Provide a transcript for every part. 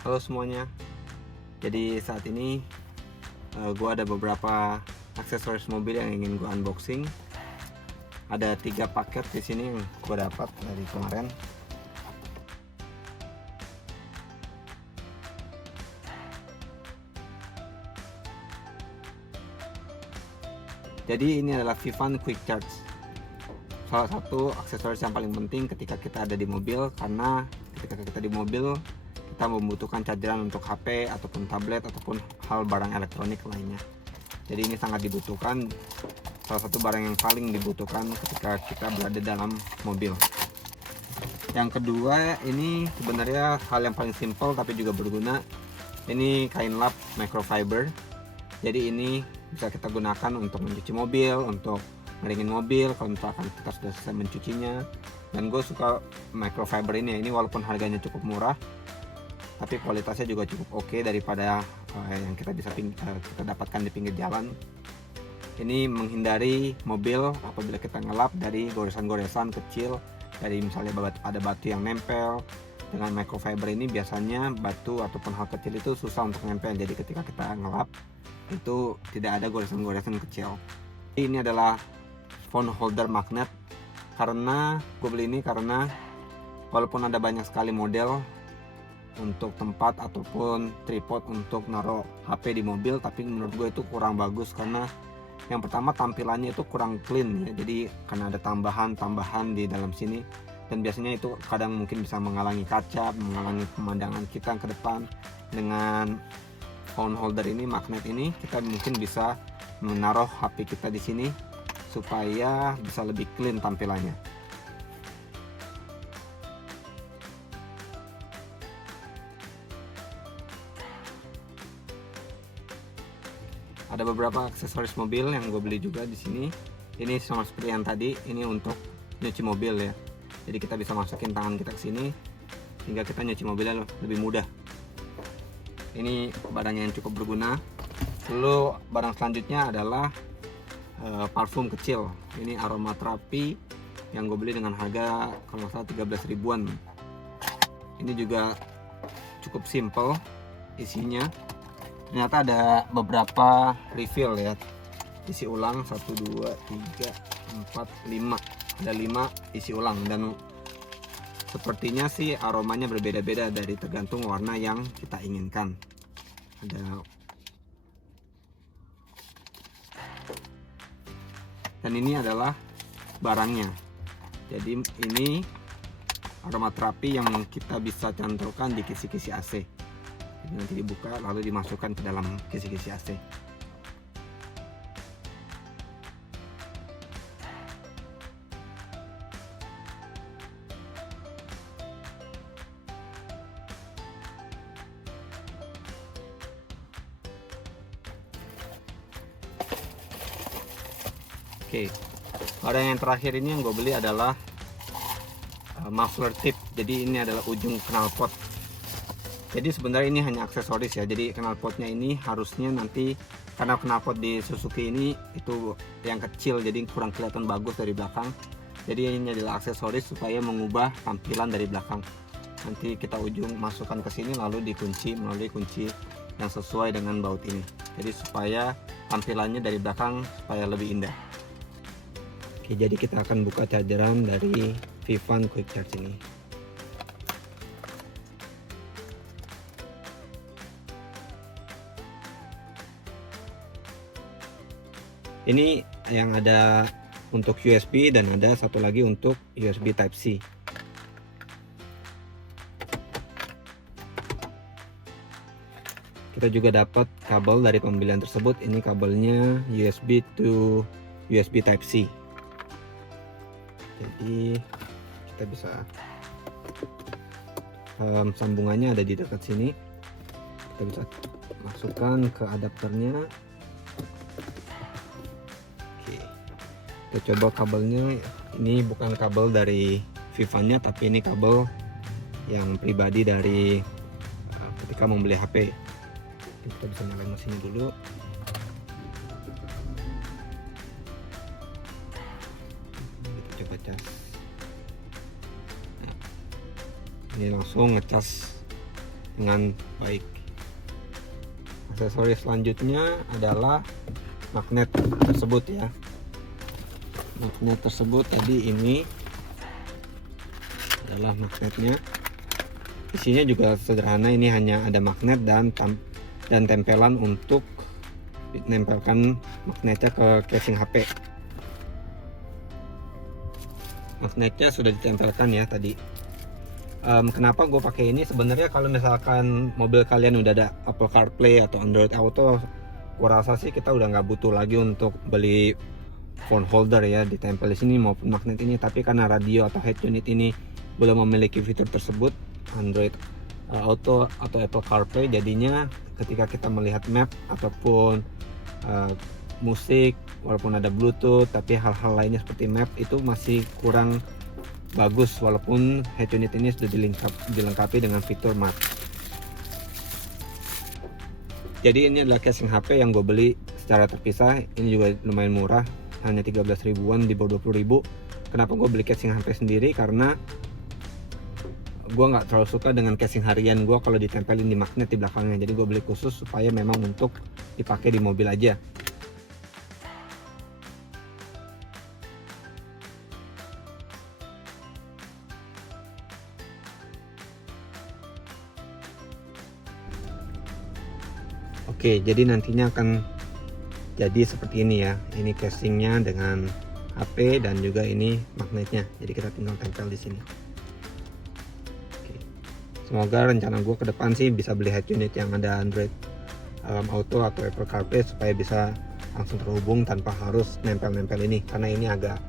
Halo semuanya. Jadi saat ini gua ada beberapa aksesoris mobil yang ingin gua unboxing. Ada 3 paket di sini yang gua dapat dari kemarin. Jadi ini adalah Vivan Quick Charge. Salah satu aksesoris yang paling penting ketika kita ada di mobil, karena ketika kita di mobil kita membutuhkan chargeran untuk HP ataupun tablet ataupun hal barang elektronik lainnya. Jadi ini sangat dibutuhkan, salah satu barang yang paling dibutuhkan ketika kita berada dalam mobil. Yang kedua, ini sebenarnya hal yang paling simpel tapi juga berguna. Ini kain lap microfiber. Jadi ini bisa kita gunakan untuk mencuci mobil, untuk ngeringin mobil kalau misalkan kita sudah selesai mencucinya. Dan gue suka microfiber ini ya. Ini walaupun harganya cukup murah, tapi kualitasnya juga cukup oke daripada yang kita bisa kita dapatkan di pinggir jalan. Ini menghindari mobil apabila kita ngelap dari goresan-goresan kecil, dari misalnya ada batu yang nempel. Dengan microfiber ini biasanya batu ataupun hal kecil itu susah untuk nempel, jadi ketika kita ngelap itu tidak ada goresan-goresan kecil. Ini adalah phone holder magnet. Karena gue beli ini karena walaupun ada banyak sekali model untuk tempat ataupun tripod untuk naruh HP di mobil, tapi menurut gue itu kurang bagus karena yang pertama tampilannya itu kurang clean ya. Jadi karena ada tambahan di dalam sini, dan biasanya itu kadang mungkin bisa menghalangi kaca, menghalangi pemandangan kita ke depan. Dengan phone holder ini, magnet ini, kita mungkin bisa menaruh HP kita di sini supaya bisa lebih clean tampilannya. Ada beberapa aksesoris mobil yang gue beli juga di sini. Ini sama seperti yang tadi, ini untuk nyuci mobil ya. Jadi kita bisa masukin tangan kita ke sini hingga kita nyuci mobilnya lebih mudah. Ini barang yang cukup berguna. Lalu barang selanjutnya adalah parfum kecil. Ini aromaterapi yang gue beli dengan harga kalau nggak salah 13 ribuan. Ini juga cukup simple isinya. Ternyata ada beberapa refill ya, isi ulang 1, 2, 3, 4, 5. Ada 5 isi ulang, dan sepertinya sih aromanya berbeda-beda dari tergantung warna yang kita inginkan. Dan ini adalah barangnya. Jadi ini aromaterapi yang kita bisa cantolkan di kisi-kisi AC. Jadi nanti dibuka lalu dimasukkan ke dalam kisi-kisi AC. Oke, barang yang terakhir ini yang gue beli adalah muffler tip. Jadi ini adalah ujung knalpot. Jadi sebenarnya ini hanya aksesoris ya. Jadi knalpotnya ini harusnya nanti, karena knalpot di Suzuki ini itu yang kecil, jadi kurang kelihatan bagus dari belakang. Jadi ini adalah aksesoris supaya mengubah tampilan dari belakang. Nanti kita ujung masukkan ke sini lalu dikunci melalui kunci yang sesuai dengan baut ini. Jadi supaya tampilannya dari belakang supaya lebih indah. Oke, jadi kita akan buka chargeran dari Vivan Quick Charge ini. Ini yang ada untuk USB dan ada satu lagi untuk USB Type-C. Kita juga dapat kabel dari pembelian tersebut. Ini kabelnya USB to USB Type-C. Jadi kita bisa sambungannya ada di dekat sini. Kita bisa masukkan ke adapternya. Kita coba kabelnya. Ini bukan kabel dari Vivan-nya, tapi ini kabel yang pribadi dari ketika membeli HP. Kita bisa nyalain mesinnya dulu. Kita coba cas. Nah, ini langsung ngecas dengan baik. Aksesoris selanjutnya adalah magnet tersebut ya. Magnet tersebut tadi ini adalah magnetnya. Isinya juga sederhana, ini hanya ada magnet dan tempelan untuk menempelkan magnetnya ke casing HP. Magnetnya sudah ditempelkan ya tadi. Kenapa gue pakai ini? Sebenarnya kalau misalkan mobil kalian udah ada Apple CarPlay atau Android Auto, gue rasa sih kita udah nggak butuh lagi untuk beli phone holder ya ditempel di sini maupun magnet ini. Tapi karena radio atau head unit ini belum memiliki fitur tersebut, Android Auto atau Apple CarPlay, jadinya ketika kita melihat map ataupun musik, walaupun ada Bluetooth, tapi hal-hal lainnya seperti map itu masih kurang bagus, walaupun head unit ini sudah dilengkapi dengan fitur map. Jadi ini adalah casing HP yang gue beli secara terpisah. Ini juga lumayan murah, hanya 13 ribuan di bawah 20 ribu. Kenapa gue beli casing HP sendiri? Karena gue nggak terlalu suka dengan casing harian gue kalau ditempelin di magnet di belakangnya. Jadi gue beli khusus supaya memang untuk dipakai di mobil aja. Oke, jadi nantinya akan jadi seperti ini ya. Ini casingnya dengan HP dan juga ini magnetnya. Jadi kita tinggal tempel di sini. Oke. Semoga rencana gue ke depan sih bisa beli head unit yang ada Android Auto atau Apple CarPlay supaya bisa langsung terhubung tanpa harus nempel-nempel ini, karena ini agak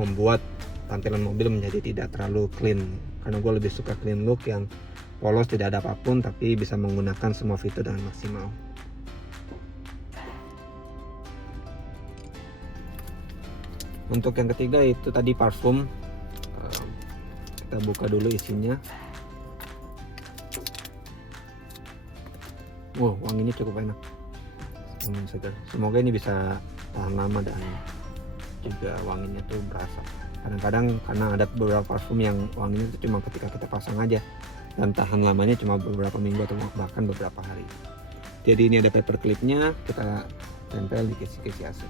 membuat tampilan mobil menjadi tidak terlalu clean. Karena gue lebih suka clean look yang polos, tidak ada apapun, tapi bisa menggunakan semua fitur dengan maksimal. Untuk yang ketiga itu tadi parfum. Kita buka dulu isinya. Wow, wanginya cukup enak, segar. Semoga ini bisa tahan lama dan juga wanginya tuh berasa. Kadang-kadang karena ada beberapa parfum yang wanginya itu cuma ketika kita pasang aja, dan tahan lamanya cuma beberapa minggu atau bahkan beberapa hari. Jadi ini ada paper clipnya, kita tempel di kisi-kisi AC.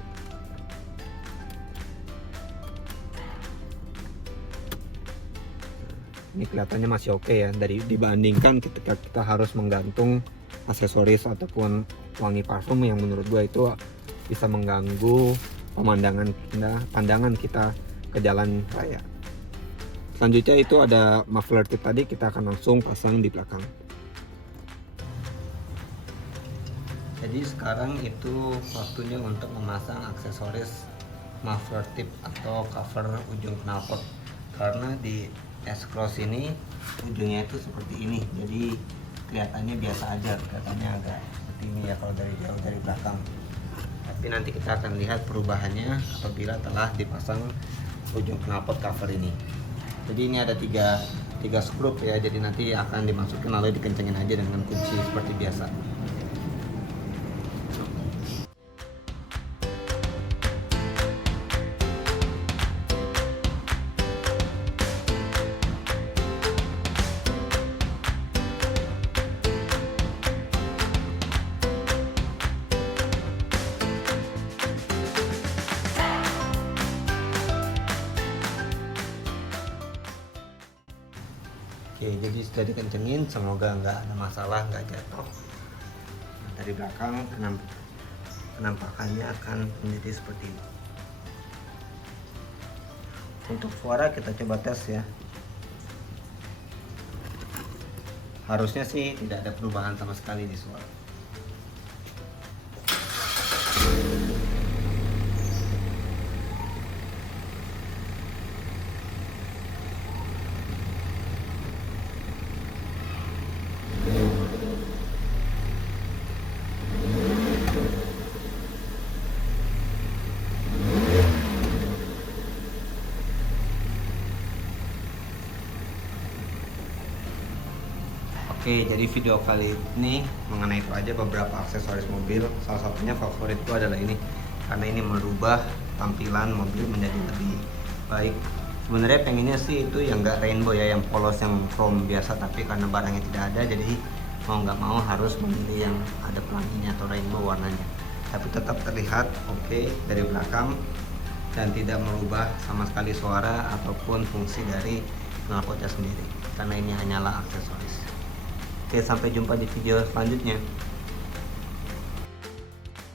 Ini kelihatannya masih oke ya, dibandingkan ketika kita harus menggantung aksesoris ataupun wangi parfum yang menurut gue itu bisa mengganggu pandangan kita ke jalan raya. Selanjutnya itu ada muffler tip tadi, kita akan langsung pasang di belakang. Jadi sekarang itu waktunya untuk memasang aksesoris muffler tip atau cover ujung knalpot. Karena di S-Cross ini ujungnya itu seperti ini, jadi kelihatannya biasa aja, kelihatannya agak seperti ini ya kalau dari jauh dari belakang. Tapi nanti kita akan lihat perubahannya apabila telah dipasang ujung knalpot cover ini. Jadi ini ada tiga skrup ya, jadi nanti akan dimasukin lalu dikencengin aja dengan kunci seperti biasa. Oke, jadi sudah dikencengin, semoga nggak ada masalah, nggak jatuh. Dari belakang penampakannya akan menjadi seperti ini. Untuk suara kita coba tes ya. Harusnya sih tidak ada perubahan sama sekali di suara. Oke, jadi video kali ini mengenai itu aja, beberapa aksesoris mobil. Salah satunya favoritku adalah ini, karena ini merubah tampilan mobil menjadi lebih baik Sebenarnya pengennya sih itu yang enggak rainbow ya, yang polos, yang chrome biasa, tapi karena barangnya tidak ada, jadi mau nggak mau harus membeli yang ada pelanginya atau rainbow warnanya. Tapi tetap terlihat oke dari belakang dan tidak merubah sama sekali suara ataupun fungsi dari knalpotnya sendiri, karena ini hanyalah aksesoris. Oke, sampai jumpa di video selanjutnya.